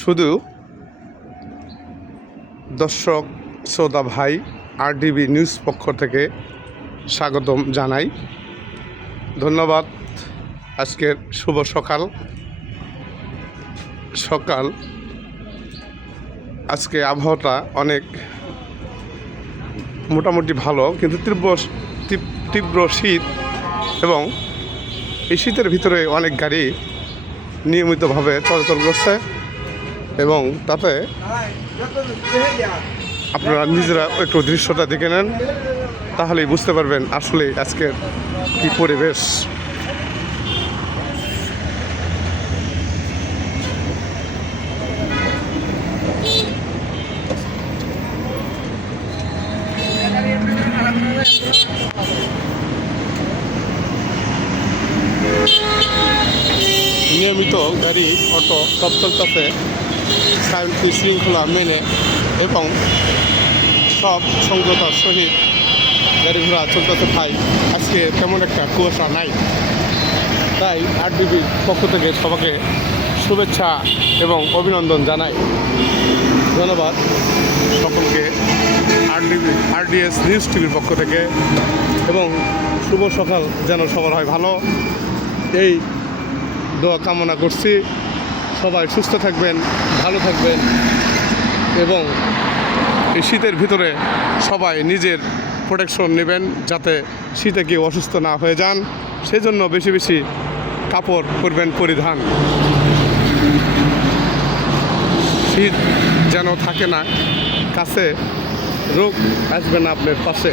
শুধু দর্শক শ্রোতা ভাই আরডিবি নিউজ পক্ষ থেকে স্বাগতম জানাই। ধন্যবাদ। আজকের শুভ সকাল আজকে আবহাওয়াটা অনেক মোটামুটি ভালো, কিন্তু তীব্র শীত এবং এই শীতের ভিতরে অনেক গাড়ি নিয়মিতভাবে চলাচল করছে এবং তাতে আপনারা নিজেরা একটু দৃশ্যটা দেখে নেন, তাহলেই বুঝতে পারবেন আসলে আজকের কী পরিবেশ। নিয়মিত গাড়ি অটো সব চলতেছে শান্তি শৃঙ্খলা মেনে এবং সব সংযতার সহিত গাড়ি ঘোড়া চলতেছে। ভাই আজকে তেমন একটা কুয়াশা নাই, তাই আরডিবির পক্ষ থেকে সবাইকে শুভেচ্ছা এবং অভিনন্দন জানাই। ধন্যবাদ সকলকে আরডিএস নিউজ টিভির পক্ষ থেকে, এবং শুভ সকাল যেন সবার হয় ভালো, এই দোয়া কামনা করছি। সবাই সুস্থ থাকবেন, ভালো থাকবেন এবং এই শীতের ভিতরে সবাই নিজের প্রোটেকশন নেবেন যাতে শীতে কেউ অসুস্থ না হয়ে যান। সেজন্য বেশি বেশি কাপড় করবেন পরিধান। শীত যেন থাকে না কাছে, রোগ আসবে না আপনার পাশে।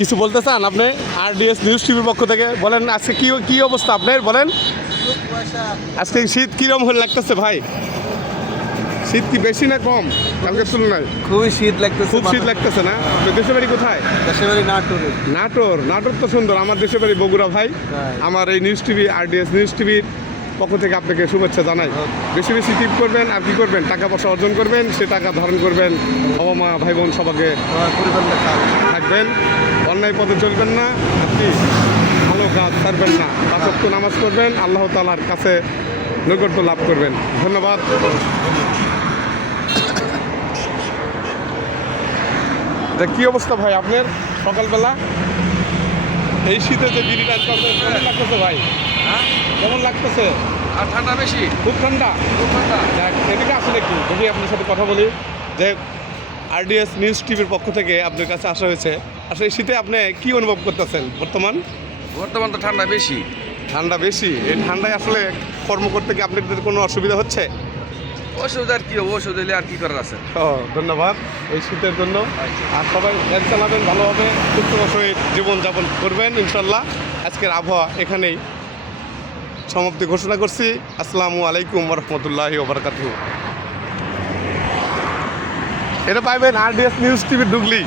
কিছু বলতে চান আপনি আরডিএস নিউজ টিভির পক্ষ থেকে? বলেন আজকে কি অবস্থা আপনার, বলেন আজকে শীত কীরকম হলে লাগতেছে ভাই? শীত কি বেশি না কম কালকের তুলনায়? খুবই শীত লাগতেছে। খুব শীত লাগতেছে না? দেশের বাড়ি কোথায়? দেশের বাড়ি নাটোর। নাটোর তো সুন্দর। আমার দেশের বাড়ি বগুড়া ভাই। আমার এই নিউজ টিভি আরডিএস নিউজ টিভির পক্ষ থেকে আপনাকে শুভেচ্ছা জানাই। বেশি বেশি টিপ করবেন আর কি করবেন, টাকা পয়সা অর্জন করবেন, সে টাকা ধারণ করবেন, বাবা মা ভাই বোন সবাইকে থাকবেন, অন্যায় পথে চলবেন না, আপনি ভালো কাজ ছাড়বেন না, ৫ ওয়াক্ত নামাজ পড়বেন, আল্লাহ তাআলার কাছে নৈকট্য লাভ করবেন। ধন্যবাদ। কি অবস্থা ভাই আপনার সকালবেলা এই শীতে যে বিড়িটা কেমন লাগতেছে ভাই? কেমন লাগতেছে? আর ঠান্ডা বেশি? খুব ঠান্ডা। এদিকে আসলে কি দেখি আপনার সাথে কথা বলি যে আরডিএস নিউজ টিভির পক্ষ থেকে আপনার কাছে আসা হয়েছে। আসলে এই শীতে আপনি কি অনুভব করতেছেন বর্তমান? তো ঠান্ডা বেশি। ঠান্ডা বেশি। এই ঠান্ডায় আসলে কর্ম করতে কি আপনাদের কোনো অসুবিধা হচ্ছে? অসুবিধার কি হবে, ওষুধ দিলে আর কি করার আছে। ধন্যবাদ এই শীতের জন্য। আর সবাই গাড়ি চালাবেন ভালোভাবে, সুস্থতার সহিত জীবনযাপন করবেন ইনশাল্লাহ। আজকের আবহাওয়া এখানেই সমাপ্তি ঘোষণা করছি। আসসালামু আলাইকুম রহমতুল্লাহি ওয়া বারাকাতুহু। এটা পাইবেন আরডিএস নিউজ টিভি ঢুকলি।